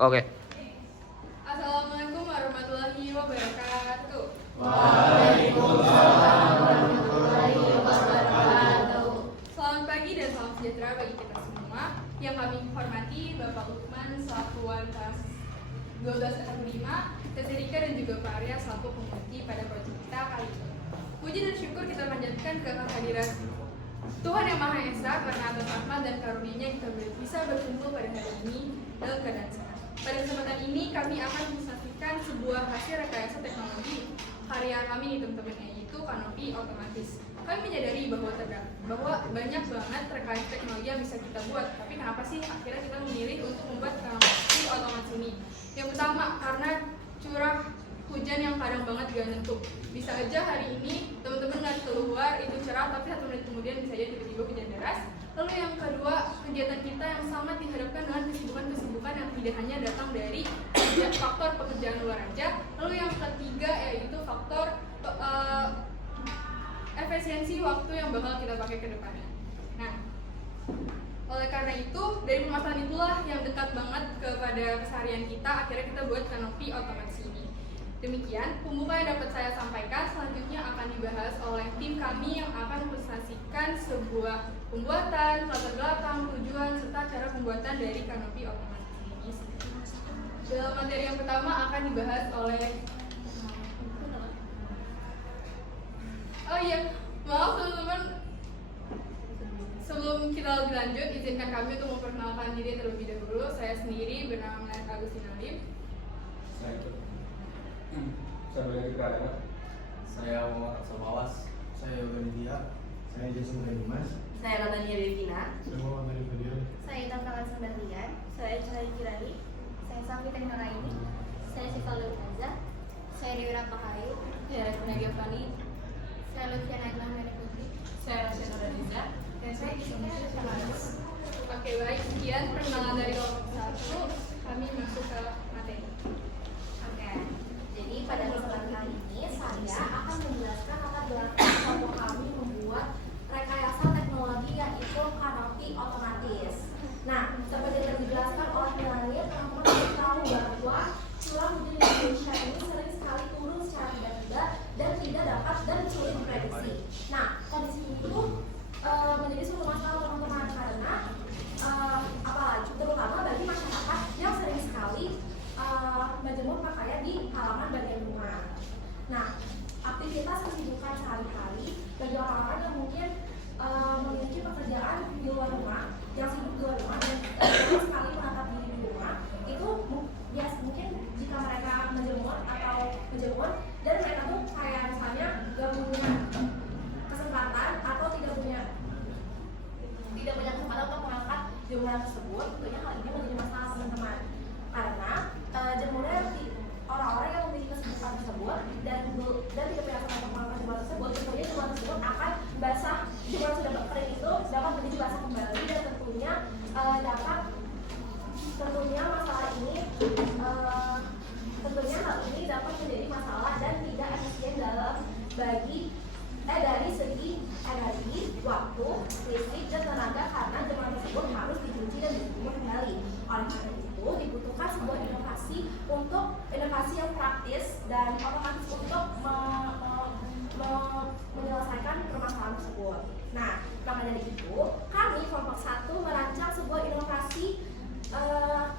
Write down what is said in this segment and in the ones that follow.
Oke. Assalamualaikum warahmatullahi wabarakatuh. Waalaikumsalam warahmatullahi wabarakatuh. Selamat pagi dan salam sejahtera bagi kita semua. Yang kami hormati Bapak Lukman selaku wali kelas 12 Tesi Rika dan juga Pak Arya selaku penguji pada proyek kita kali ini. Puji dan syukur kita panjatkan ke kehadiran Tuhan Yang Maha Esa karena atas rahmat dan karunia-Nya kita bisa berkumpul pada hari ini dalam keadaan sehat. Pada kesempatan ini kami akan menyaksikan sebuah hasil rekayasa teknologi karya kami nih teman-teman, yaitu kanopi otomatis. Kami menyadari bahwa banyak banget rekayasa teknologi yang bisa kita buat, tapi kenapa sih akhirnya kita memilih untuk membuat kanopi otomatis ini? Yang pertama, karena curah hujan yang kadang banget gak nentu. Bisa aja hari ini teman-teman nggak keluar itu cerah, tapi 1 menit kemudian bisa aja tiba-tiba hujan deras. Lalu yang kedua, kegiatan kita yang sangat dihadapkan dengan kesibukan-kesibukan yang tidak hanya datang dari faktor pekerjaan luar aja. Lalu yang ketiga yaitu faktor efisiensi waktu yang bakal kita pakai ke depannya. Nah, oleh karena itu, dari permasalahan itulah yang dekat banget kepada keseharian kita, akhirnya kita buat kanopi otomatis ini. Demikian pembuka yang dapat saya sampaikan. Selanjutnya akan dibahas oleh tim kami yang akan mempresentasikan sebuah pembuatan, latar belakang, tujuan, serta cara pembuatan dari kanopi otomatis ini. Dalam materi yang pertama akan dibahas oleh maaf teman-teman, sebelum kita lebih lanjut, izinkan kami untuk memperkenalkan diri terlebih dahulu. Saya sendiri bernama Melat Agustin Alim. Saya bagi keadaan. Saya Muhammad Samawas. Saya Yogandia. Saya Jason Dimas. Saya Natania Devina. Saya Muhammad Fadian. Saya Tantangan Sembilan. Saya Cahaya Kirani. Saya Safi Teknoraini. Saya Syifa Lutaza. Saya Dewi Rahmahayu. Saya Rasuna Giovanni. Saya Luciana Iqbal Merah Putri. Saya Rasyana Radiza. Dan saya Ismi Syamalis. Oke, baik, sekian perkenalan dari kelompok 1. Kami masuk ke materi. Oke. Jadi pada kesempatan kali ini saya akan menjelaskan latar belakang kelompok kami membuat rekayasa teknologi yaitu kanopi otomatis. Nah, seperti yang dijelaskan oleh Melanie, teman-teman harus tahu bahwa curah hujan di Indonesia ini sering sekali turun secara tiba-tiba dan tidak dapat dan sulit diprediksi. Nah, kondisi ini tuh menjadi suatu masalah teman-teman karena apalagi terutama bagi masyarakat yang sering sekali menjemur pakaian di halaman bagian rumah. Nah, aktivitas kesibukan sehari-hari bagi orang-orang yang mungkin memiliki pekerjaan di luar rumah, yang sibuk di luar rumah dan sering sekali menatap diri di rumah, itu mungkin jika mereka menjemur dan mereka tuh kayak misalnya gak punya kesempatan atau tidak punya kesempatan untuk mengangkat jemuran tersebut, tentunya hal ini menjadi masalah teman-teman karena jemuran orang-orang yang memiliki kesibukan tersebut dan tidak punya kesempatan untuk mengangkat jemuran tersebut, tentunya jemuran tersebut akan basah. Jemuran sudah kering itu dapat menjadi basah kembali dan tentunya masalah ini tentunya hal ini dapat menjadi masalah dan tidak efisien dari segi energi, waktu, listrik, dan tenaga karena jemuran tersebut harus dicuci dan dijemur kembali. Oleh karena itu dibutuhkan sebuah inovasi yang praktis dan otomatis untuk menyelesaikan permasalahan tersebut. Nah, maka dari itu kami kelompok 1 merancang sebuah inovasi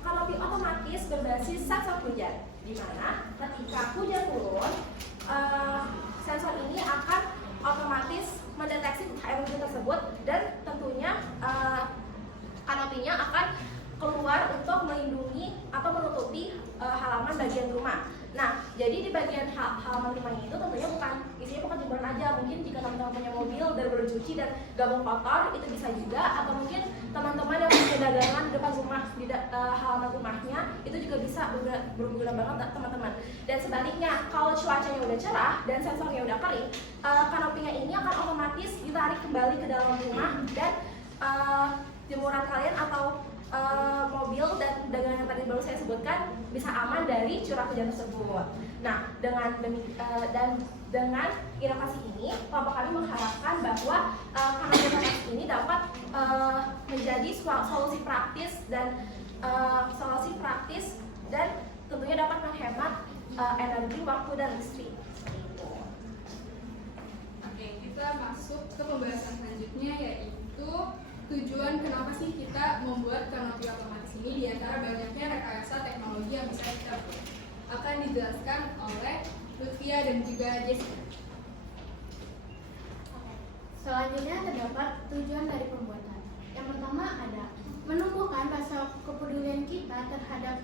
kanopi otomatis berbasis sensor hujan, di mana ketika hujan turun, sensor ini akan otomatis mendeteksi air hujan tersebut dan tentunya kanopinya akan keluar untuk melindungi atau menutupi halaman bagian rumah. Nah, jadi di bagian halaman rumahnya itu tentunya isinya bukan jemuran aja. Mungkin jika teman-teman punya mobil dan baru cuci dan gabung kotor, itu bisa juga. Atau mungkin teman-teman yang punya dagangan di depan rumah, di halaman rumahnya, itu juga bisa berguna banget teman-teman. Dan sebaliknya, kalau cuacanya udah cerah dan sensornya udah kering, kanopinya ini akan otomatis ditarik kembali ke dalam rumah dan jemuran kalian atau mobil dan dagangan yang tadi baru saya sebutkan bisa aman dari curah hujan tersebut. Nah, dengan inovasi ini, kelompok kami mengharapkan bahwa kanopi ini dapat menjadi solusi praktis energi, waktu, dan listrik. Itu. Oke, kita masuk ke pembahasan selanjutnya, yaitu tujuan kenapa sih kita membuat kanopi otomatis ini di antara banyaknya rekayasa teknologi yang bisa kita buat. Akan dijelaskan oleh Lutfia dan juga Jessica. Selanjutnya terdapat tujuan dari pembuatan. Yang pertama ada menumbuhkan rasa kepedulian kita terhadap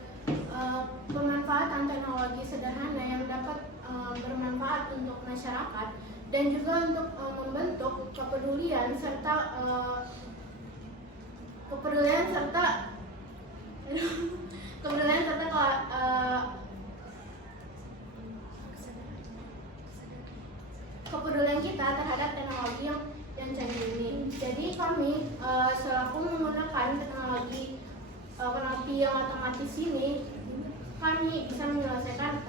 pemanfaatan teknologi sederhana yang dapat bermanfaat untuk masyarakat, dan juga untuk membentuk kepedulian serta kepedulian kita terhadap teknologi yang canggih ini. Jadi kami selaku menggunakan teknologi kanopi yang otomatis ini, kami bisa menyelesaikan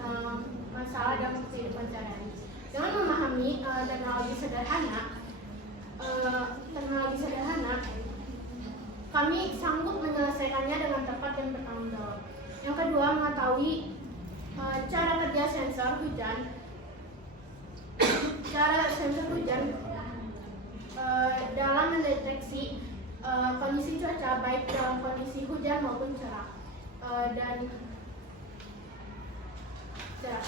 masalah dalam kehidupan sehari-hari. Dengan memahami teknologi sederhana, kami sanggup menyelesaikannya dengan tepat dan bertanggung jawab. Yang kedua, mengetahui cara kerja sensor hujan. Cara sensor hujan dalam mendeteksi kondisi cuaca baik dalam kondisi hujan maupun cerah dan cerah.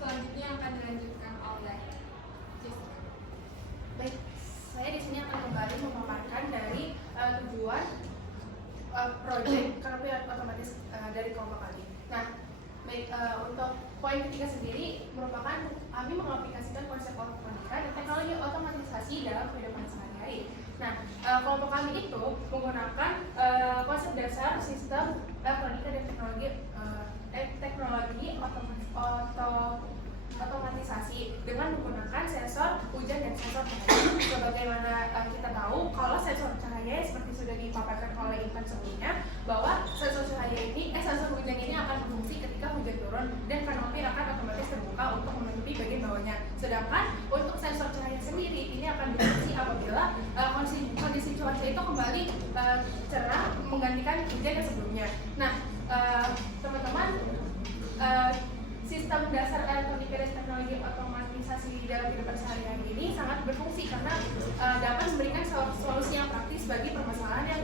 Selanjutnya akan dilanjutkan oleh Jessica. Baik, saya di sini akan kembali memaparkan dari tujuan proyek kanopi otomatis dari kelompok kami. Nah, baik, untuk poin ketiga sendiri merupakan kami mengaplikasikan konsep elektronika dan teknologi otomatisasi dalam kehidupan sehari-hari. Nah, kelompok kami itu menggunakan konsep dasar sistem elektronika dan teknologi otomatisasi dengan menggunakan sensor hujan dan sensor cahaya. Sebagaimana kita tahu, kalau sensor cahaya seperti sudah dipaparkan oleh Intan sebelumnya, bahwa sensor hujan ini akan berfungsi ketika hujan turun dan kanopi akan otomatis terbuka untuk menutupi bagian bawahnya. Sedangkan untuk sensor cahaya sendiri ini akan berfungsi apabila kondisi cuaca itu kembali cerah menggantikan hujan yang sebelumnya. Nah, teman-teman, sistem dasar elektronika dan teknologi otomatisasi dalam kehidupan sehari-hari ini sangat berfungsi karena dapat memberikan solusi yang praktis bagi permasalahan yang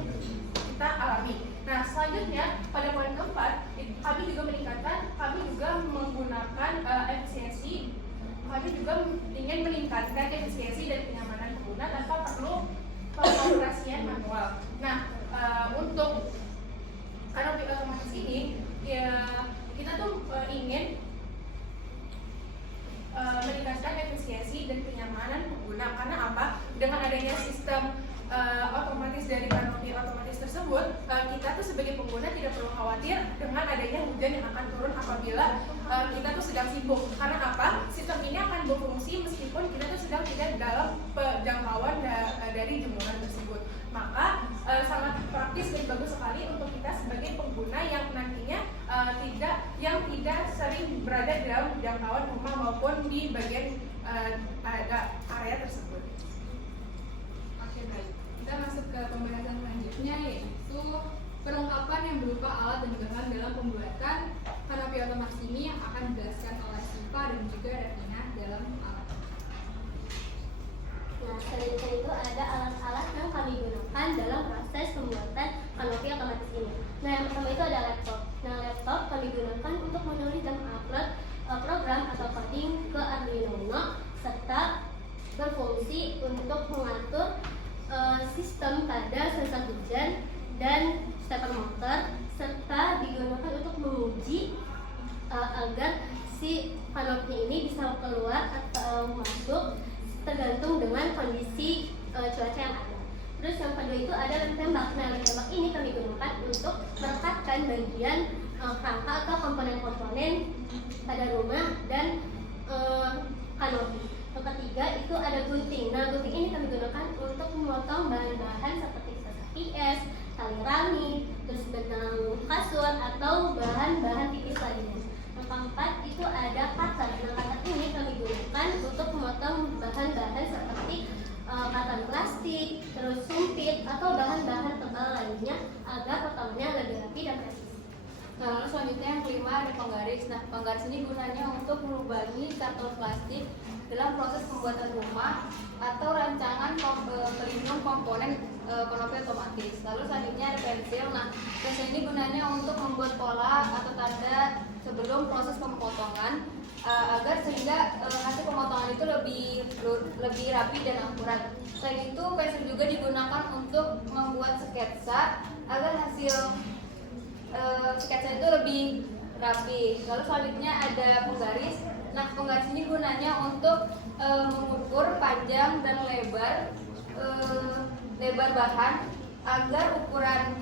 kita alami. Nah, selanjutnya pada poin keempat, kami juga menggunakan efisiensi. Kami juga ingin meningkatkan efisiensi dan kenyamanan pengguna tanpa perlu pengaplikasian manual. Nah, untuk kanopi otomatis ini, ya kita tuh ingin meningkatkan efisiensi dan kenyamanan pengguna. Karena apa? Dengan adanya sistem otomatis dari kanopi otomatis tersebut, kita tuh sebagai pengguna tidak perlu khawatir dengan adanya hujan yang akan turun apabila kita tuh sedang sibuk. Karena apa? Sistem ini akan berfungsi meskipun kita tuh sedang tidak dalam jangkauan dari jemuran tersebut. Maka sangat praktis dan bagus sekali untuk kita sebagai pengguna yang nantinya tidak sering berada dalam jangkauan rumah maupun di bagian area tersebut. Oke, baik. Kita masuk ke pembahasan selanjutnya, yaitu perlengkapan yang berupa alat dan juga bahan dalam pembuatan kanopi otomatis ini yang akan dijelaskan oleh Siva dan juga Davina dalam alat. Nah, selanjutnya itu ada alat-alat yang kami gunakan dalam proses pembuatan kanopi otomatis ini. Nah, yang pertama itu ada laptop. Nah, laptop kami gunakan untuk menulis dan upload program atau coding ke Arduino Uno, serta berfungsi untuk mengatur sistem pada sensor hujan dan stepper motor, serta digunakan untuk menguji agar si kanopi ini bisa keluar atau masuk tergantung dengan kondisi cuaca yang ada. Terus yang kedua itu ada lem tembak. Nah, lem tembak ini kami gunakan untuk merekatkan bagian kerangka atau komponen-komponen pada rumah dan kanopi. Yang ketiga itu ada gunting. Nah, gunting ini kami gunakan untuk memotong bahan-bahan seperti es, tali rami, terus benang kasur atau bahan-bahan tipis lainnya. Yang keempat itu ada cutter. Nah, cutter ini kami gunakan untuk memotong bahan-bahan seperti katan plastik, terus sumpit atau bahan-bahan tebal lainnya. lainnya agar potongannya lebih rapi dan presis. Nah, lalu selanjutnya yang kelima ada penggaris. Nah, penggaris ini gunanya untuk melubangi karton plastik dalam proses pembuatan rumah atau rancangan pelindung komponen kanopi otomatis. Lalu selanjutnya ada pensil. Nah, pensil ini gunanya untuk membuat pola atau tanda sebelum proses pemotongan agar sehingga hasil pemotongan itu lebih rapi dan akurat. Selain itu, pensil juga digunakan untuk membuat sketsa agar hasil sketsa itu lebih rapi. Lalu selanjutnya ada penggaris. Nah, penggaris ini gunanya untuk mengukur panjang dan lebar bahan agar ukuran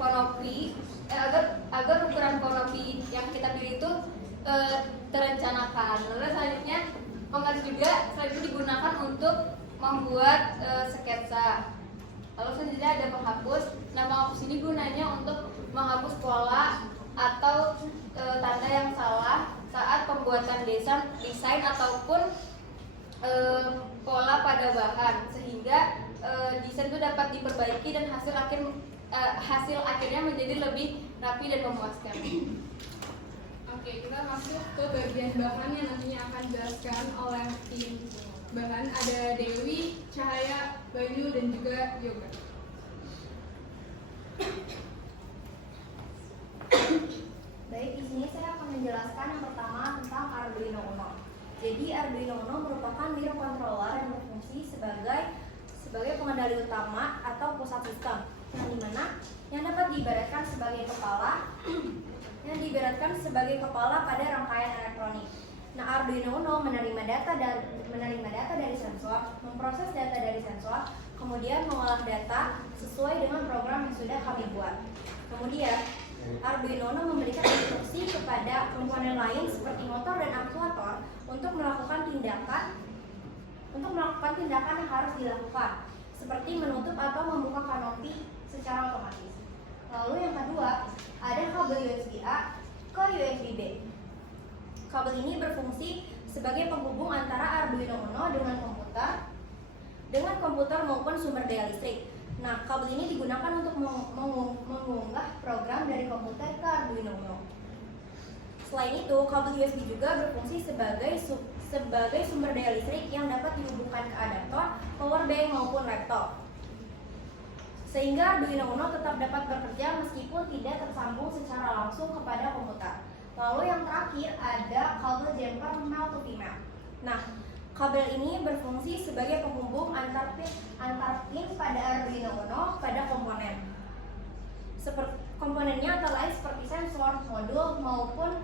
konopi yang kita pilih itu terencanakan. Lalu selanjutnya penggaris juga selain itu digunakan untuk membuat sketsa. Lalu selanjutnya ada penghapus. Nah, penghapus ini gunanya untuk menghapus pola atau tanda yang salah saat pembuatan desain ataupun pola pada bahan, sehingga desain itu dapat diperbaiki dan hasil akhirnya menjadi lebih rapi dan memuaskan. Oke, kita masuk ke bagian bahan yang nantinya akan dijelaskan oleh tim bahan. Ada Dewi, Cahaya, Bayu, dan juga Yoga. Baik, di sini saya akan menjelaskan yang pertama tentang Arduino Uno. Jadi Arduino Uno merupakan microcontroller yang berfungsi sebagai pengendali utama atau pusat sistem, yang dapat diibaratkan sebagai kepala pada rangkaian elektronik. Nah, Arduino Uno menerima data dari sensor, memproses data dari sensor, kemudian mengolah data sesuai dengan program yang sudah kami buat. Kemudian Arduino Uno memberikan instruksi kepada komponen lain seperti motor dan aktuator untuk melakukan tindakan yang harus dilakukan, seperti menutup atau membuka kanopi secara otomatis. Lalu yang kedua, ada kabel USB A ke USB B. Kabel ini berfungsi sebagai penghubung antara Arduino Uno dengan komputer maupun sumber daya listrik. Nah, kabel ini digunakan untuk mengunggah program dari komputer ke Arduino Uno. Selain itu, kabel USB juga berfungsi sebagai sumber daya listrik yang dapat dihubungkan ke adaptor, power bank maupun laptop, sehingga Arduino Uno tetap dapat bekerja meskipun tidak tersambung secara langsung kepada komputer. Lalu yang terakhir ada kabel jumper male to female. Nah, kabel ini berfungsi sebagai penghubung antar pin pada Arduino Uno pada komponen. Komponennya antara lain seperti sensor, modul maupun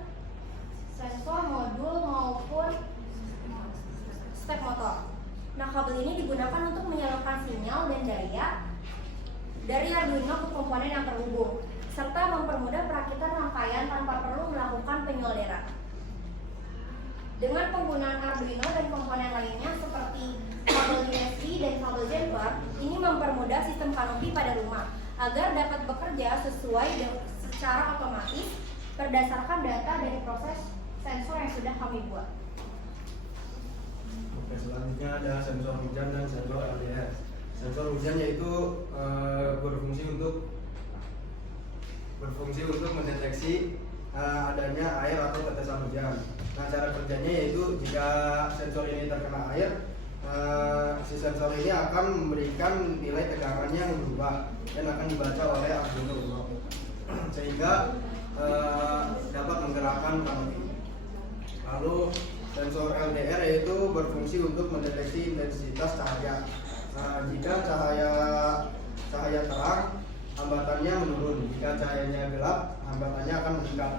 step motor. Nah, kabel ini digunakan untuk menyalurkan sinyal dan daya dari Arduino ke komponen yang terhubung, serta mempermudah perakitan rangkaian tanpa perlu melakukan penyolderan. Dengan penggunaan Arduino dan komponen lainnya seperti kabel USB dan kabel jumper, ini mempermudah sistem kanopi pada rumah agar dapat bekerja secara otomatis berdasarkan data dari proses sensor yang sudah kami buat. Oke, selanjutnya ada sensor hujan dan sensor LDR. Sensor hujan yaitu berfungsi untuk mendeteksi adanya air atau tetesan hujan. Nah, cara kerjanya yaitu jika sensor ini terkena air, si sensor ini akan memberikan nilai tegangannya yang berubah dan akan dibaca oleh Arduino Uno sehingga dapat menggerakkan kanopi. Lalu sensor LDR yaitu berfungsi untuk mendeteksi intensitas cahaya. Jika cahaya terang, hambatannya menurun. Jika cahayanya gelap, hambatannya akan meningkat.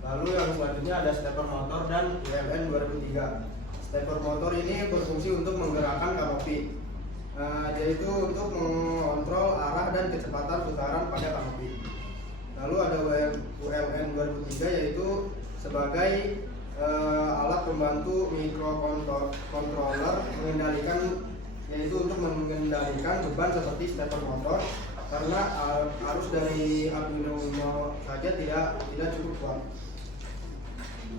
Lalu yang selanjutnya ada stepper motor dan ULN 2003. Stepper motor ini berfungsi untuk menggerakkan kanopi, yaitu untuk mengontrol arah dan kecepatan putaran pada kanopi. Lalu ada ULN 2003 yaitu sebagai alat pembantu microcontroller untuk mengendalikan beban seperti stepper motor, karena arus dari Arduino Uno saja tidak cukup kuat.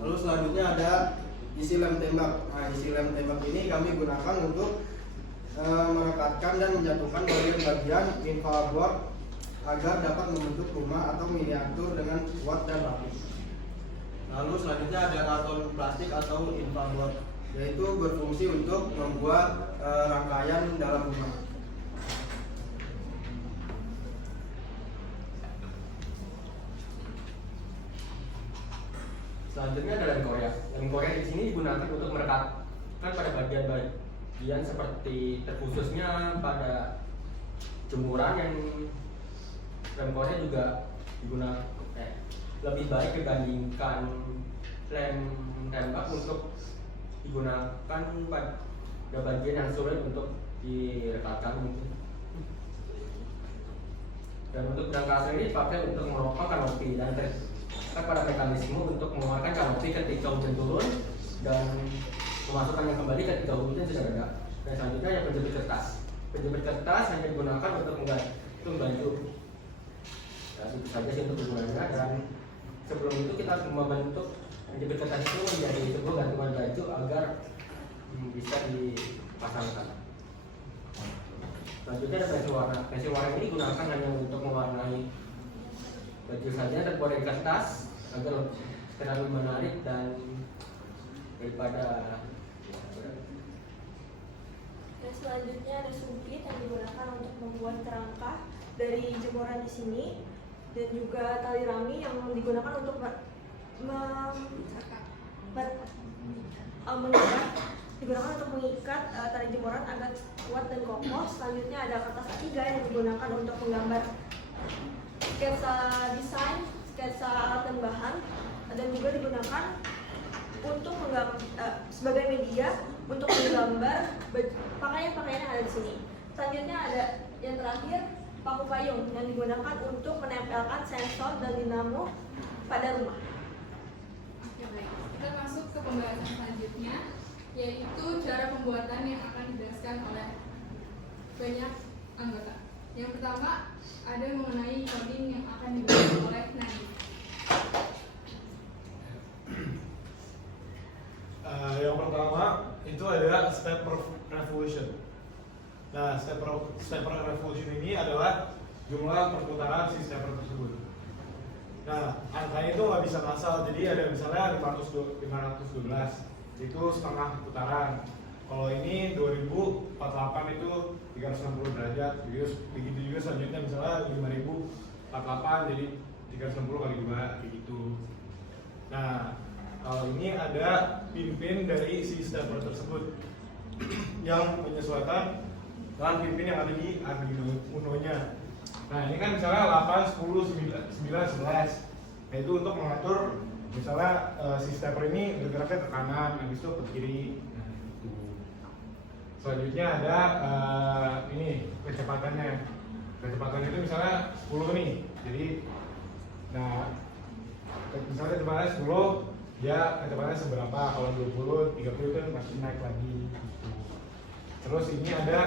Lalu selanjutnya ada isi lem tembak. Nah, isi lem tembak ini kami gunakan untuk merekatkan dan menjatuhkan bagian-bagian infraboard agar dapat membentuk rumah atau miniatur dengan kuat dan rapi. Lalu selanjutnya ada karton plastik atau infraboard, yaitu berfungsi untuk membuat rangkaian dalam rumah. Selanjutnya ada lem Korea. Lem Korea di sini digunakan untuk merekatkan pada bagian seperti terkhususnya pada jemuran yang lem Korea juga digunakan lebih baik dibandingkan lem tembak untuk digunakan pada bagian yang sulit untuk direkatkan mungkin. Dan untuk berangkas ini dipakai untuk merokok kanopi dan pada mekanisme untuk mengeluarkan kanopi ketika hujan turun dan memasukkannya kembali ketika hujan sudah reda. Dan selanjutnya yang penjepit kertas. Penjepit kertas hanya digunakan untuk menggantung baju. Ya, itu saja sih untuk penggunaannya. Dan sebelum itu kita membentuk penjepit kertas itu menjadi sebuah gantungan baju agar bisa dipasangkan. Selanjutnya ada pensil warna. Pensil warna ini digunakan hanya untuk mewarnai baju saja, terbuat dari kertas agar sekedar menarik dan daripada. Dan selanjutnya ada sumpit yang digunakan untuk membuat kerangka dari jemuran di sini, dan juga tali rami yang digunakan untuk mengikat tali jemuran agar kuat dan kokoh. Selanjutnya ada kertas A3 yang digunakan untuk menggambar sketsa desain, sketsa alat dan bahan, dan juga digunakan untuk sebagai media untuk menggambar pakaian-pakaian yang ada di sini. Selanjutnya ada yang terakhir, paku payung yang digunakan untuk menempelkan sensor dan dinamo pada rumah. Oke, baik. Kita masuk ke pembahasan selanjutnya, yaitu cara pembuatan yang akan dijelaskan oleh banyak anggota. Yang pertama ada mengenai coding yang akan dibahas oleh Nadif. Yang pertama itu adalah stepper revolution. Nah, stepper revolution ini adalah jumlah perputaran si stepper tersebut. Nah, angkanya itu nggak bisa ngasal, jadi ada misalnya 512 itu setengah putaran. Kalau ini 2048 itu 360 derajat, begitu juga selanjutnya misalnya 5048 jadi 360 kali 2 kayak gitu. Nah, kalau ini ada pimpin dari si stepper tersebut yang menyesuaikan dengan pimpin yang ada di Arduino Uno-nya. Nah, ini kan misalnya 8, 10, 9, 11. Nah, itu untuk mengatur misalnya si stepper ini bergeraknya ke kanan, habis itu ke kiri. Nah, itu. Selanjutnya ada ini kecepatannya. Kecepatannya itu misalnya 10 nih. Jadi nah misalnya kecepatannya 10, ya kecepatannya seberapa? Kalau 20, 30 itu masih naik lagi gitu. Terus ini ada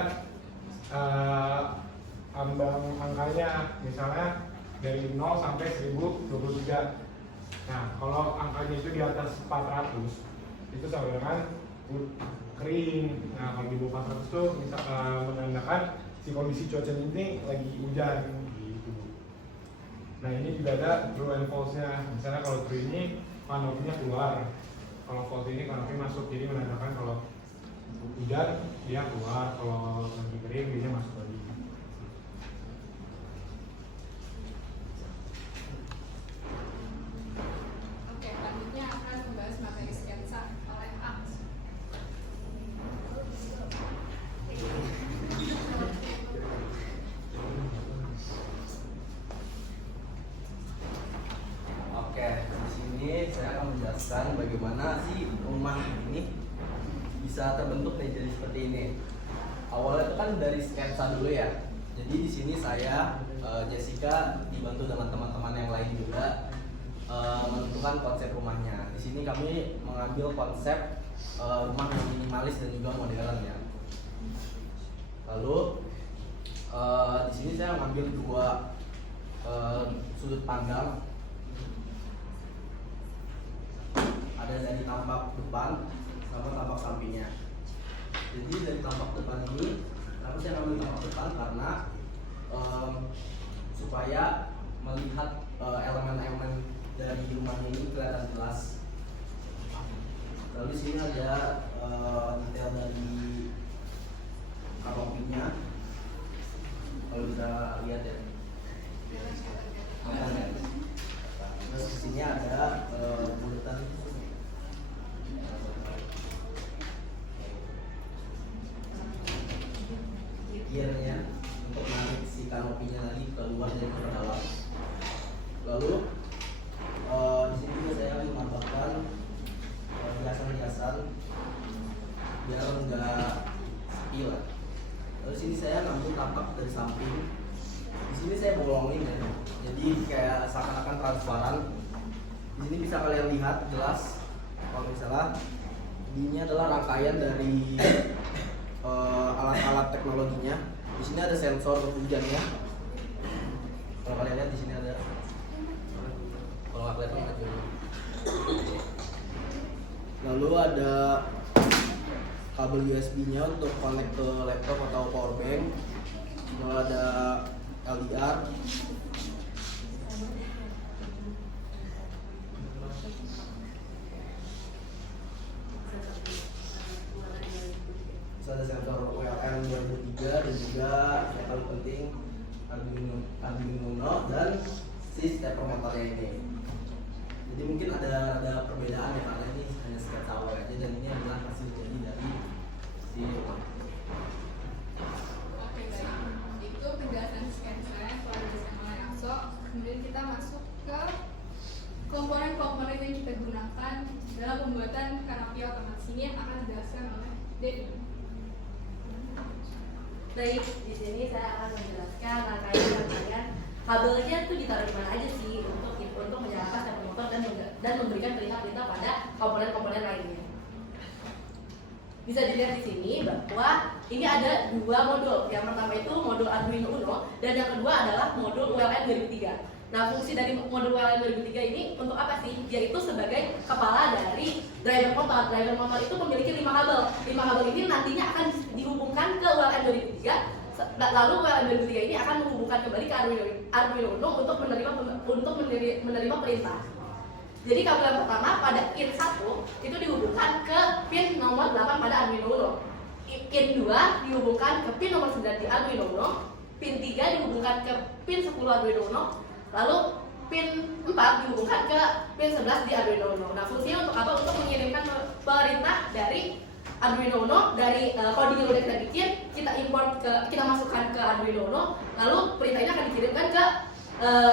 ambang angkanya, misalnya dari 0 sampai 1023. Nah, kalau angkanya itu di atas 400, itu sama dengan kering. Nah, kalau di bawah 400 itu bisa menandakan si kondisi cuaca ini lagi hujan gitu. Nah, ini juga ada true and false-nya. Misalnya kalau true ini kanopinya keluar, kalau false ini kanopi masuk, jadi menandakan kalau hujan dia keluar, kalau lagi kering dia masuk lagi. Oke, selanjutnya akan membahas materi sketsa oleh Aks. Oke, di sini saya akan menjelaskan bagaimana sih rumah ini bisa terbentuk nih jadi seperti ini. Awalnya itu kan dari sketsa dulu ya. Jadi di sini saya Jessica dibantu dengan teman-teman yang lain juga menentukan konsep rumahnya. Di sini kami mengambil konsep rumah yang minimalis dan juga modern ya. Lalu di sini saya mengambil dua sudut pandang. Ada dari tampak depan sama tampak sampingnya. Jadi dari tampak depan ini, kenapa saya ambil tampak depan karena supaya supaya melihat elemen-elemen dari rumahnya ini kelihatan jelas. Lalu di sini ada detail dari kanopinya, kalau bisa lihat ya. Terus di sini ada bulatan gearnya untuk menarik si kanopinya tadi keluar dari ke dalam. Lalu di sini juga saya menambahkan hiasan-hiasan biar enggak spill. Lalu di sini saya ngambil tapak dari samping. Di sini saya bolongin ya, jadi kayak seakan-akan transparan. Di sini bisa kalian lihat jelas kalau misalnya ini adalah rangkaian dari alat-alat teknologinya. Di sini ada sensor hujannya. Kalau kalian lihat di sini ada. Kalau nggak kelihatan aja. Lalu ada kabel USB-nya untuk connect ke laptop atau power bank. Lalu ada LDR. Terus ada sensor ULN 2003 dan juga yang paling penting Arduino Uno dan si stepper motornya ini. Jadi mungkin ada perbedaan ya, karena ini hanya sketsa awal aja dan ini adalah hasil jadi dari si rumah. Oke, baik. Itu penjelasan sketsa soal desain oleh Akso. Kemudian kita masuk ke komponen-komponen yang kita gunakan dalam pembuatan kanopi otomatis ini yang akan dijelaskan oleh Denny. Baik, di sini saya akan menjelaskan rangkaian kabelnya tuh ditaruh di mana aja sih untuk menyalakan stepper motor dan memberikan perintah-perintah pada komponen-komponen lainnya. Bisa dilihat di sini bahwa ini ada dua modul. Yang pertama itu modul Arduino Uno dan yang kedua adalah modul ULN 2003. Nah, fungsi dari modul ULN 2003 ini untuk apa sih? Yaitu sebagai kepala dari driver motor. Driver motor itu memiliki 5 kabel. 5 kabel ini nantinya akan dihubungkan ke ULN 2003. Lalu ULN 2003 ini akan menghubungkan kembali ke Arduino Uno untuk menerima perintah. Jadi kabel yang pertama pada pin 1 itu dihubungkan ke pin nomor 8 pada Arduino Uno. Pin 2 dihubungkan ke pin nomor 9 di Arduino Uno. Pin 3 dihubungkan ke pin 10 Arduino Uno. Lalu pin 4 dihubungkan ke pin 11 di Arduino Uno. Nah, fungsinya untuk apa? Untuk mengirimkan perintah dari Arduino Uno dari coding yang udah kita bikin, kita masukkan ke Arduino Uno, lalu perintah ini akan dikirimkan ke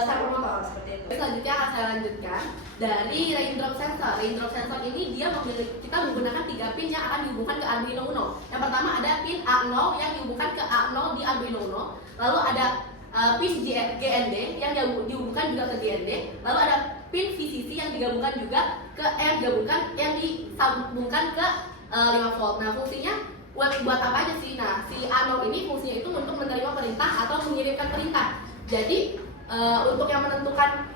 stepper motor seperti itu. Selanjutnya akan saya lanjutkan dari raindrop sensor. Raindrop sensor ini kita menggunakan 3 pin yang akan dihubungkan ke Arduino Uno. Yang pertama ada pin A0 yang dihubungkan ke A0 di Arduino Uno. Lalu ada pin GND yang dihubungkan juga ke GND. Lalu ada pin VCC yang disambungkan ke 5 volt. Nah, fungsinya buat apa aja sih? Nah, si A0 ini fungsinya itu untuk menerima perintah atau mengirimkan perintah. Jadi untuk yang menentukan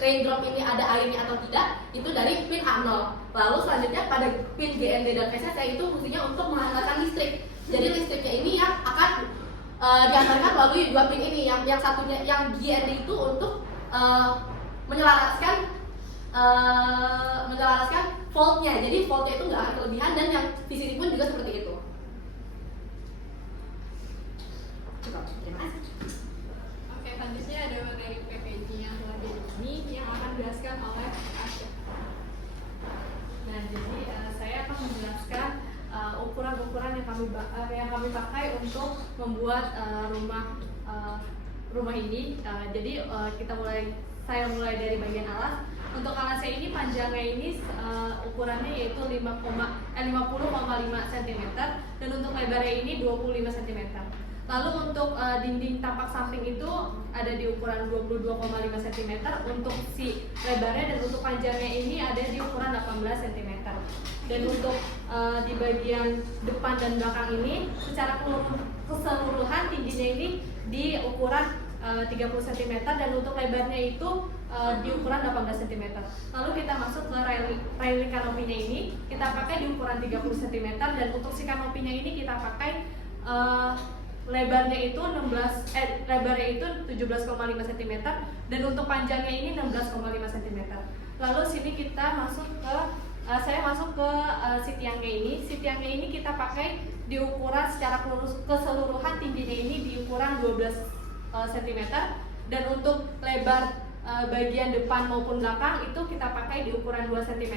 raindrop ini ada airnya atau tidak itu dari pin A0. Lalu selanjutnya pada pin GND dan VCC itu fungsinya untuk menghantarkan listrik. Jadi listriknya ini yang akan diantarkan melalui 2 pin ini. Yang satunya yang GND itu untuk menyelaraskan voltnya. Jadi voltnya itu nggak akan kelebihan dan yang VCC pun juga seperti itu. Cukup, terima kasih. Oke, selanjutnya ada materi PPG yang telah ini yang akan dijelaskan oleh Asya. Nah, jadi saya akan menjelaskan ukuran-ukuran yang kami pakai untuk membuat rumah ini. Jadi saya mulai dari bagian alas. Untuk alasnya ini panjangnya ini ukurannya yaitu 50,5 cm dan untuk lebarnya ini 25 cm. Lalu untuk dinding tapak samping itu ada di ukuran 22,5 cm untuk si lebarnya, dan untuk panjangnya ini ada di ukuran 18 cm. Dan untuk di bagian depan dan belakang ini secara keseluruhan tingginya ini di ukuran 30 cm dan untuk lebarnya itu di ukuran 18 cm. Lalu kita masuk ke railing kanopinya ini, kita pakai di ukuran 30 cm dan untuk si kanopinya ini kita pakai lebarnya itu 17,5 cm dan untuk panjangnya ini 16,5 cm. Lalu sini kita masuk ke saya masuk ke seat yang kayak ini. Seat yang kayak ini kita pakai di ukuran secara keseluruhan, tingginya ini di ukuran 12 cm dan untuk lebar bagian depan maupun belakang itu kita pakai di ukuran 2 cm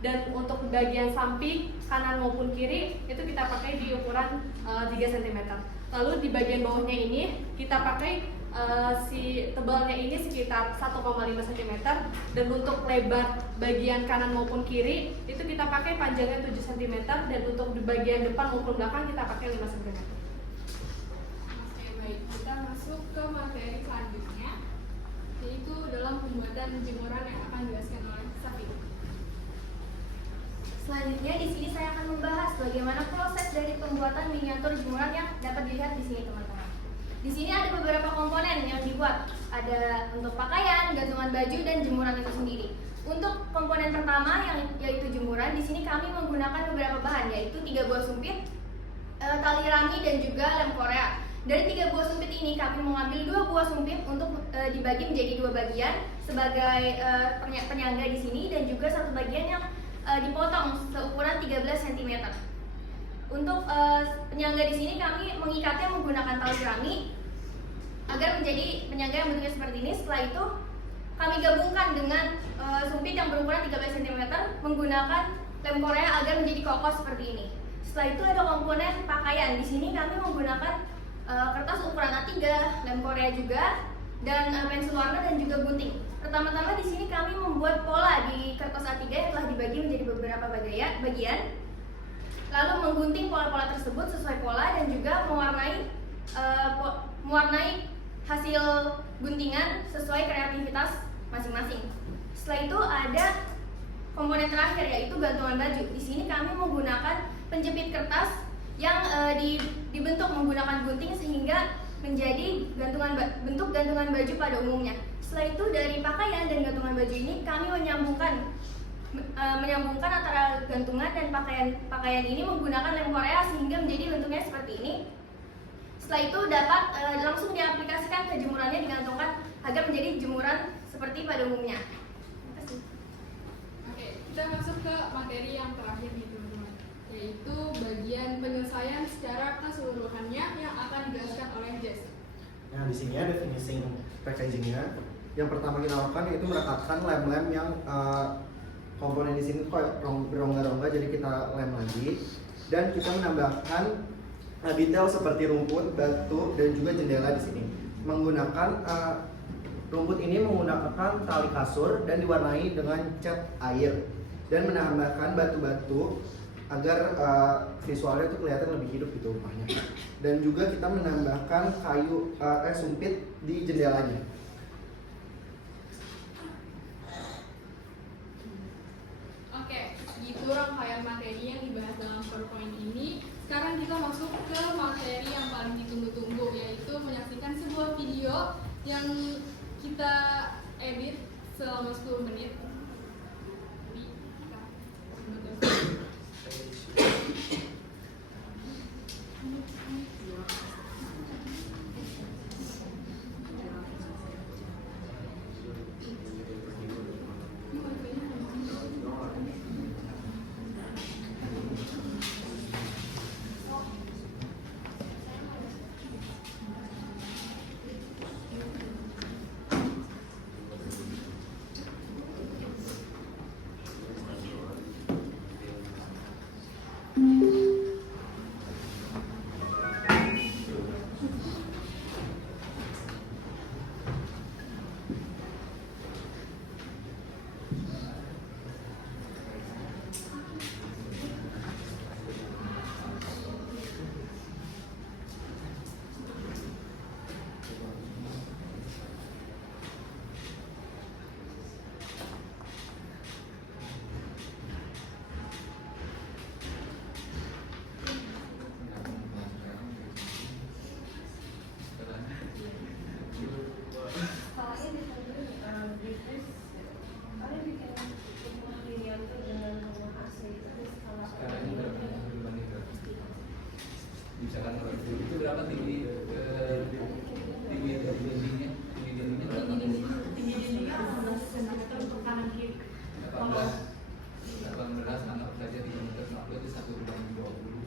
dan untuk bagian samping kanan maupun kiri itu kita pakai di ukuran 3 cm. Lalu di bagian bawahnya ini kita pakai si tebalnya ini sekitar 1,5 cm dan untuk lebar bagian kanan maupun kiri itu kita pakai panjangnya 7 cm dan untuk di bagian depan maupun belakang kita pakai 5 cm. Oke, baik, kita masuk ke materi selanjutnya, yaitu dalam pembuatan jemuran yang akan dijelaskan oleh Safi. Selanjutnya di sini saya akan membahas bagaimana proses dari pembuatan miniatur jemuran yang dapat dilihat di sini, teman-teman. Di sini ada beberapa komponen yang dibuat. Ada untuk pakaian, gantungan baju, dan jemuran itu sendiri. Untuk komponen pertama yaitu jemuran, di sini kami menggunakan beberapa bahan, yaitu 3 buah sumpit, tali rami, dan juga lem Korea. Dari 3 buah sumpit ini kami mengambil 2 buah sumpit untuk dibagi menjadi 2 bagian sebagai penyangga di sini dan juga 1 bagian yang dipotong seukuran 13 cm. Untuk penyangga di sini kami mengikatnya menggunakan tali rami agar menjadi penyangga yang bentuknya seperti ini. Setelah itu kami gabungkan dengan sumpit yang berukuran 13 cm menggunakan lem Korea agar menjadi kokoh seperti ini. Setelah itu ada komponen pakaian. Di sini kami menggunakan kertas ukuran A3, lem Korea juga, dan pensil warna dan juga gunting. Pertama-tama di sini kami membuat pola di kertas A3 yang telah dibagi menjadi beberapa bagian. Lalu menggunting pola-pola tersebut sesuai pola dan juga mewarnai hasil guntingan sesuai kreativitas masing-masing. Setelah itu ada komponen terakhir yaitu gantungan baju. Di sini kami menggunakan penjepit kertas yang dibentuk menggunakan gunting sehingga menjadi bentuk gantungan baju pada umumnya. Setelah itu dari pakaian dan gantungan baju ini kami menyambungkan antara gantungan dan pakaian ini menggunakan lem Korea sehingga menjadi bentuknya seperti ini. Setelah itu dapat langsung diaplikasikan ke jemurannya, digantungkan agar menjadi jemuran seperti pada umumnya. Terima kasih. Oke, kita masuk ke materi yang terakhir nih teman-teman, yaitu bagian penyelesaian secara keseluruhannya yang akan dijelaskan oleh Jess. Nah, di sini ada finishing packagingnya. Yang pertama kita lakukan yaitu merekatkan lem-lem yang komponen di sini kok berongga-rongga, jadi kita lem lagi dan kita menambahkan detail seperti rumput, batu, dan juga jendela di sini. Menggunakan rumput ini menggunakan tali kasur dan diwarnai dengan cat air dan menambahkan batu-batu agar visualnya itu kelihatan lebih hidup gitu rumahnya. Dan juga kita menambahkan sumpit di jendelanya. Oke, gitu rangkaian materi yang dibahas dalam PowerPoint ini. Sekarang kita masuk ke materi yang paling ditunggu-tunggu, yaitu menyaksikan sebuah video yang kita edit selama 10 menit. Misalkan Itu berapa tinggi dindingnya? Tinggi dindingnya 18 cm untuk kanan kiri. 18 anggap saja 3 meter 60 itu 1/20.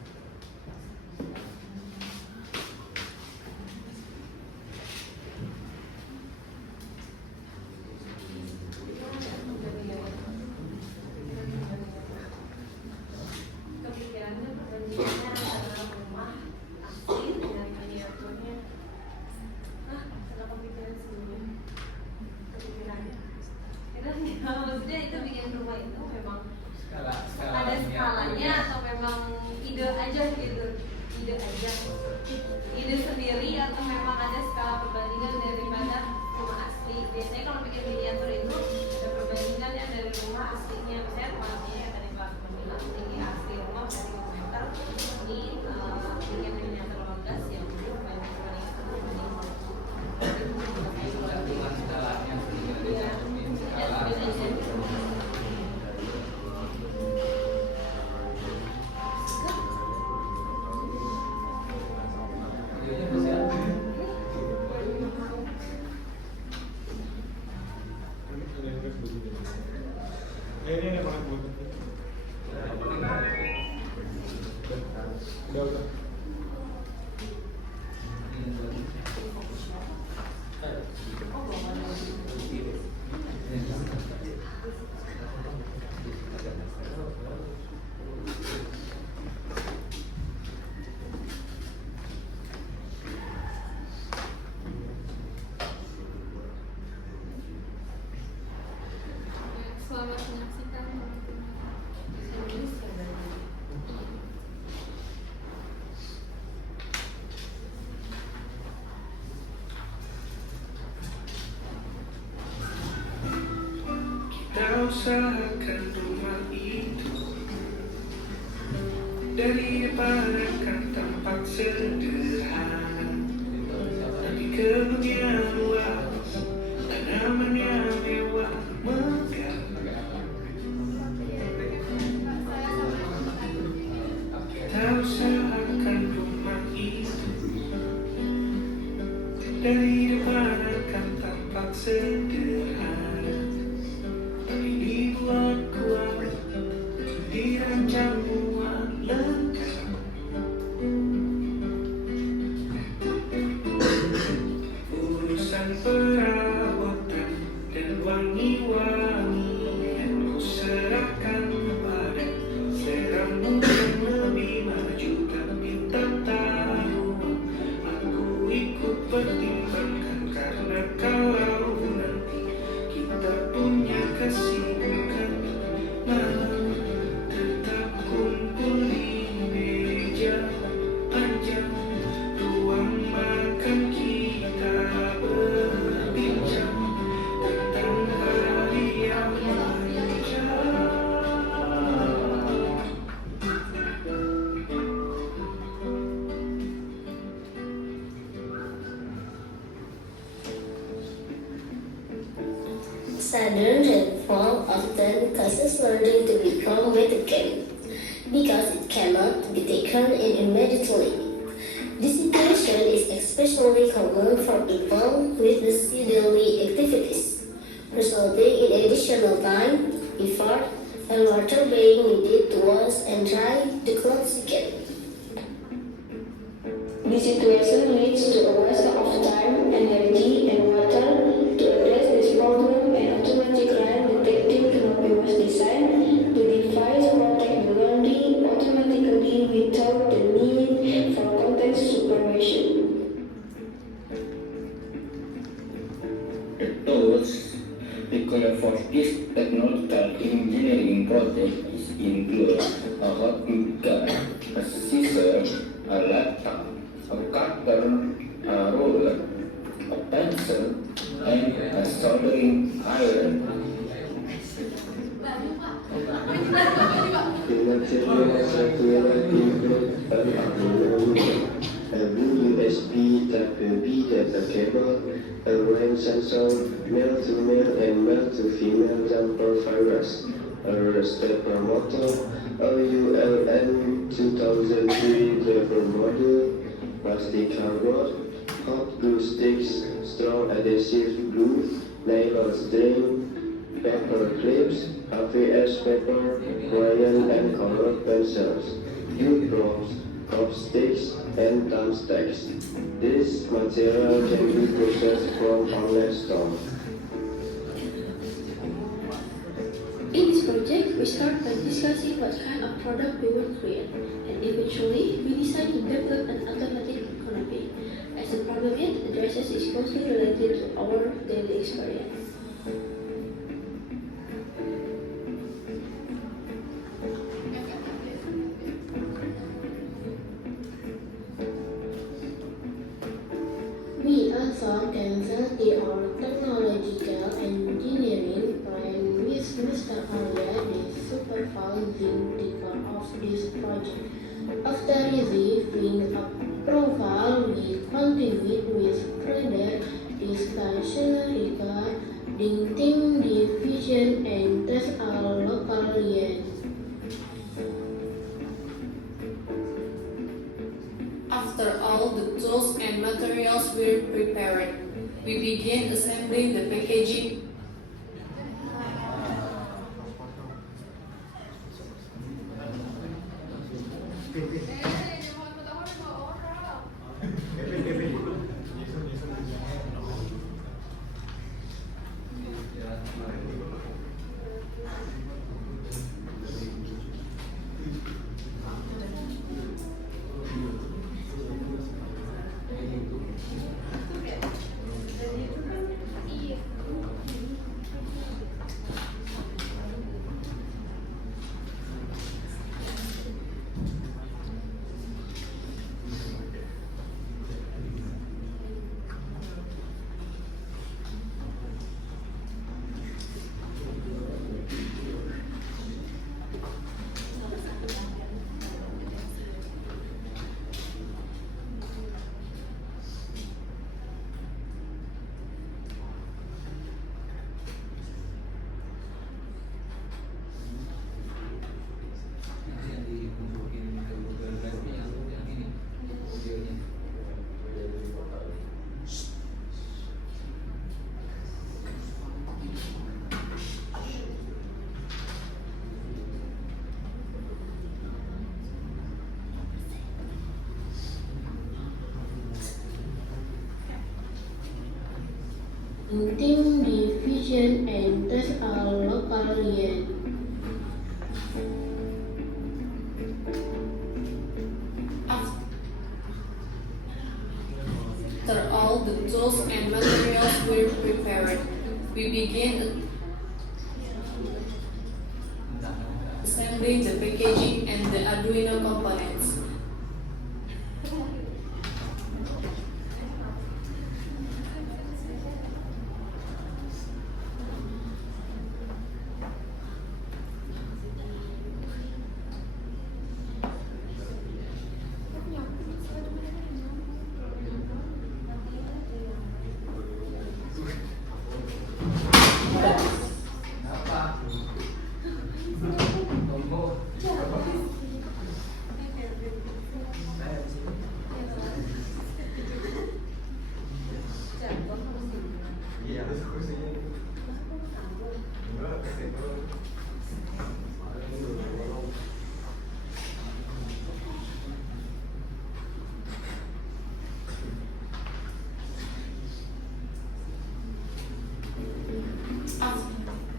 Kepikirannya perbedaannya adalah rumah asli dengan miniaturnya. Ada kepikiran sebelumnya. Kepikirannya. Maksudnya itu bikin rumah itu memang ada skalanya atau memang ide aja gitu, ide sendiri atau memang ada skala perbandingan daripada rumah asli. Biasanya kalau bikin miniatur itu ada perbandingannya dari rumah aslinya. Misalnya rumah aslinya tadi Pak bilang tinggi asli rumah berarti 1 meter. Ini bikin miniatur 18 yang perbandingan Dengan skalanya dicantumin skala. Videonya bisa. Ini yang paling butuh. Udah. Selamat menyaksikan. Kita usahakan rumah itu daripada kan tampak sederhana, tapi kebunnya luas, tanamannya mewah megah. Kita usahakan rumah itu daripada kan tampak sederhana, tapi dibuat kuat, dirancang muat lengkap. Urusan perabotan dan wangi-wangian ku serahkan pada seleramu yang lebih maju, tapi tak tahu aku ikut pertimbangkan, karena kalau nanti kita punya kesibukan malam tetap kumpul di meja panjang ruang makan, kita berbincang tentang hari yang panjang. Sudden rainfall often causes learning to become difficult because it cannot be taken in immediately. This situation is especially common for people with sedentary activities, resulting in additional time, effort, and water being needed to wash and dry the clothes again. This situation leads to a waste of time, energy, and water. To address this problem, an automatic line detecting cannot was designed. The device protects the laundry automatically without the need for contact supervision. The tools required for this technological engineering project include a hot gun, a scissor, a laptop, a cutter, a ruler, a pencil, and a soldering iron. The materials required include a USB Type-B data cable, a rain sensor, male-to-male and male-to-female jumper virus, a stepper motor, a ULN 2003 driver module, plastic cardboard, hot glue sticks, strong adhesive glue, nylon string, paper clips, ABS paper, crayon and color pencils, ink drops, chopsticks, and thumbsticks. This material can be purchased from online store. In this project, we start by discussing what kind of product we will create, and eventually, we decide to develop an automatic canopy, as the problem it addresses is closely related to our daily experience. We also consult our technological engineering plan with Mr. Arya, the supervising teacher of this project. After receiving approval, we continued with further discussion regarding team division and test our local yen. After all the tools and materials were prepared, we began assembling the packaging. Team division and test our local yen. After all the tools and materials were prepared, we began assembling the packaging and the Arduino components.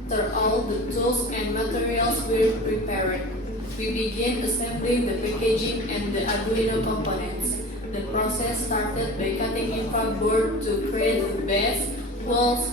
After all the tools and materials were prepared, we began assembling the packaging and the Arduino components. The process started by cutting info board to create the base, walls,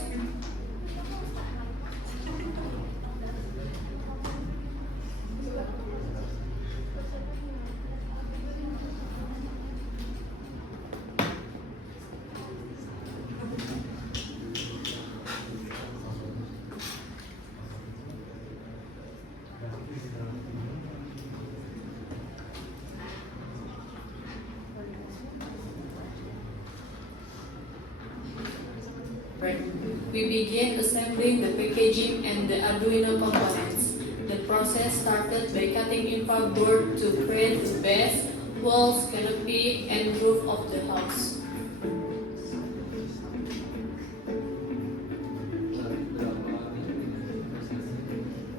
we began assembling the packaging and the Arduino components. The process started by cutting info board to create the base, walls, canopy, and roof of the house.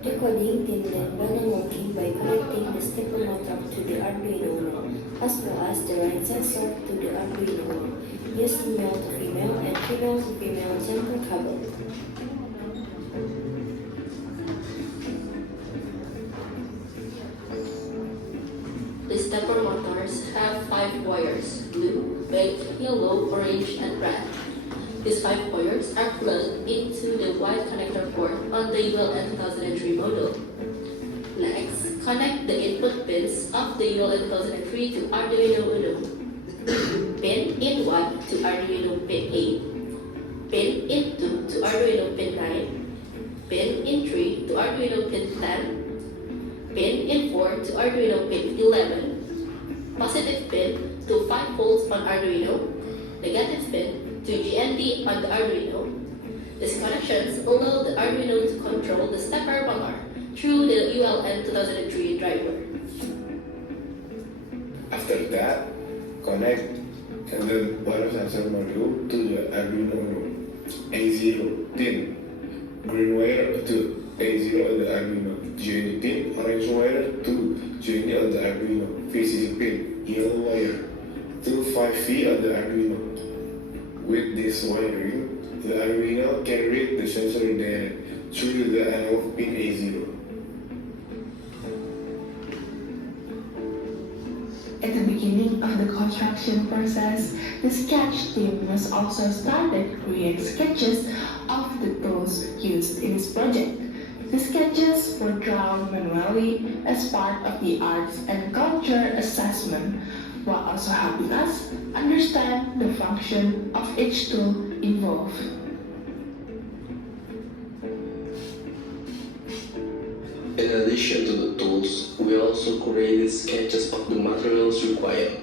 The coding team then began working by connecting the stepper motor to the Arduino Uno, as well as the right sensor to the Arduino Uno, using male to female and female to female jumper cable. The stepper motors have 5 wires: blue, red, yellow, orange, and red. These 5 wires are plugged into the white connector port on the ULN 2003 model. Next, connect the input pins of the ULN 2003 to Arduino Uno. Pin in 1 to Arduino pin 8, pin in 2 to Arduino pin 9, pin in 3 to Arduino pin 10, pin in 4 to Arduino pin 11, positive pin to 5 volts on Arduino, negative pin to GND on the Arduino. These connections allow the Arduino to control the stepper motor through the ULN 2003 driver. After that, connect the water sensor module to the Arduino Uno. A0 pin, green wire to A0 on the Arduino. GND pin, orange wire to GND on the Arduino. VCC pin, yellow wire to 5V on the Arduino. With this wiring, the Arduino can read the sensor data through the analog pin A0. At the beginning of the construction process, the sketch team was also started to create sketches of the tools used in this project. The sketches were drawn manually as part of the arts and culture assessment, while also helping us understand the function of each tool involved. In addition to the tools, we also created sketches of the materials required,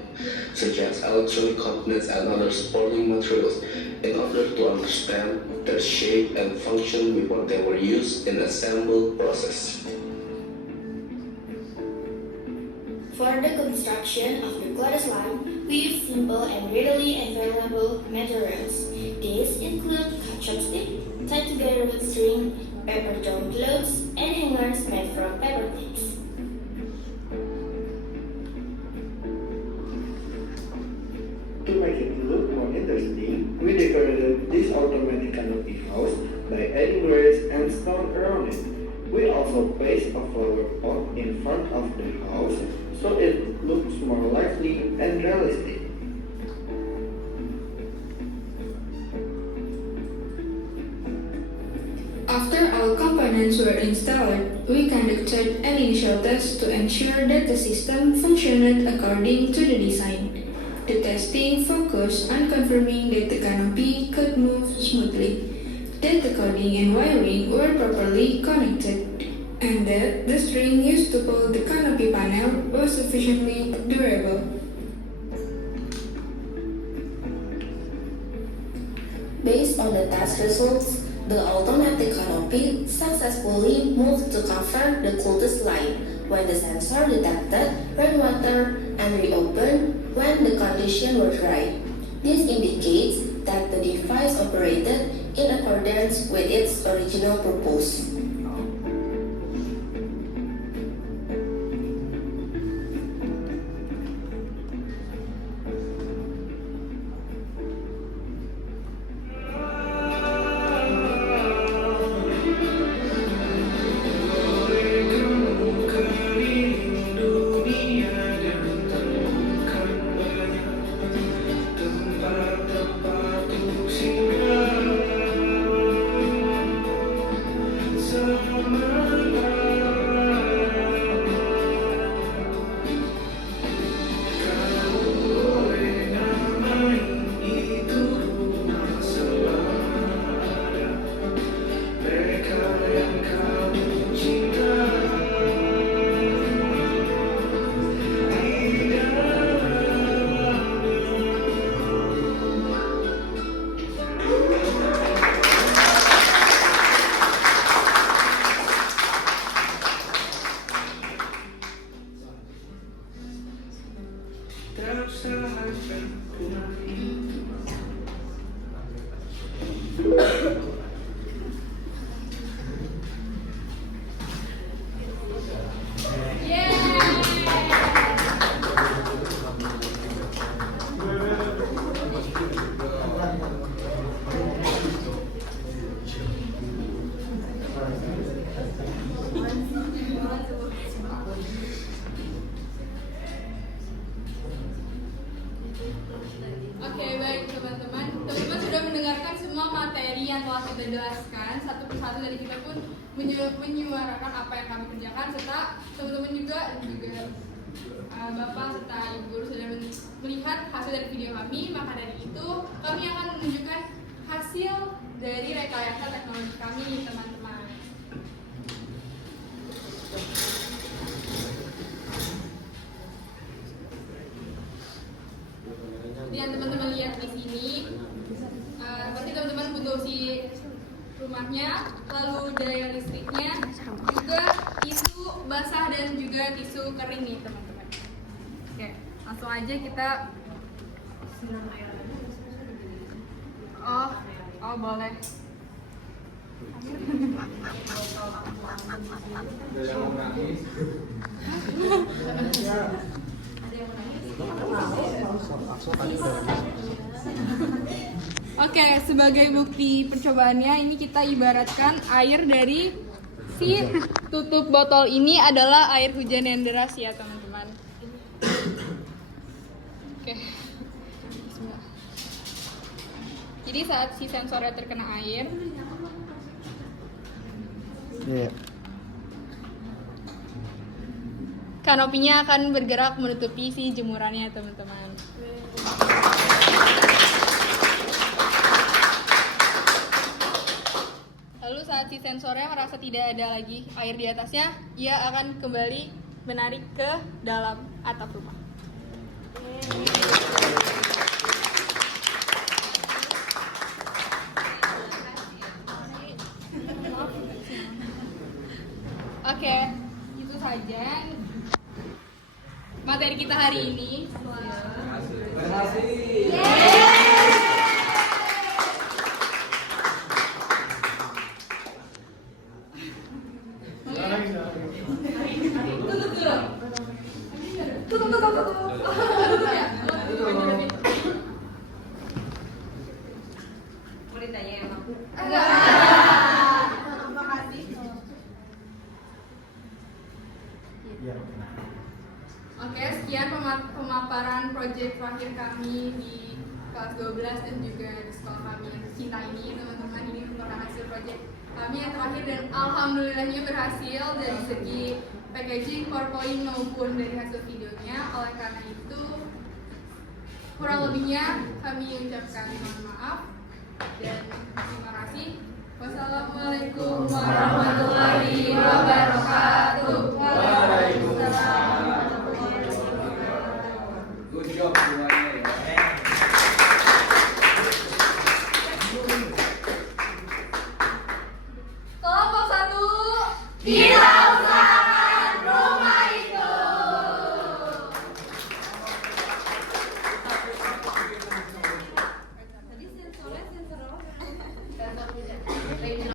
such as electronic components and other supporting materials, in order to understand their shape and function before they were used in the assembly process. For the construction of the Gladys line, we use simple and readily available materials. These include chopstick, tied together with string, paper down clothes, and hangers made from paper clips. To make it look more interesting, we decorated this automatic canopy house by adding grass and stone around it. We also placed a flower pot in front of the house so it looks more lively and realistic. After all components were installed, we conducted an initial test to ensure that the system functioned according to the design. The testing focused on confirming that the canopy could move smoothly, that the coding and wiring were properly connected, and that the string used to pull the canopy panel was sufficiently durable. Based on the test results, the automatic canopy successfully moved to cover the closest line when the sensor detected rainwater and reopened when the conditions were dry. This indicates that the device operated in accordance with its original purpose. So materi yang telah kita jelaskan, satu persatu dari kita pun menyuarakan apa yang kami kerjakan, serta teman-teman juga Bapak serta Ibu Guru sudah melihat hasil dari video kami. Maka dari itu kami akan menunjukkan hasil dari rekayasa teknologi kami, teman-teman. Yang teman-teman lihat di sini, pasti teman-teman butuh si rumahnya, lalu daya listriknya, juga tisu basah dan juga tisu kering nih teman-teman. Oke, langsung aja kita siram air. Oh boleh. Oke, sebagai bukti percobaannya ini kita ibaratkan air dari si tutup botol ini adalah air hujan yang deras ya teman-teman. Oke. Bismillah. Jadi saat si sensornya terkena air, kanopinya akan bergerak menutupi si jemurannya teman-teman. Lalu saat si sensornya merasa tidak ada lagi air di atasnya, ia akan kembali menarik ke dalam atap rumah. Oke, itu saja materi kita hari ini. Oke, sekian pemaparan proyek terakhir kami di kelas 12 dan juga di sekolah kami yang tercinta ini, teman-teman. Ini merupakan hasil proyek kami yang terakhir dan alhamdulillahnya berhasil dari segi packaging, PowerPoint maupun dari hasil videonya. Oleh karena itu, kurang lebihnya kami ucapkan mohon maaf dan terima kasih. Wassalamualaikum warahmatullahi wabarakatuh. Good job.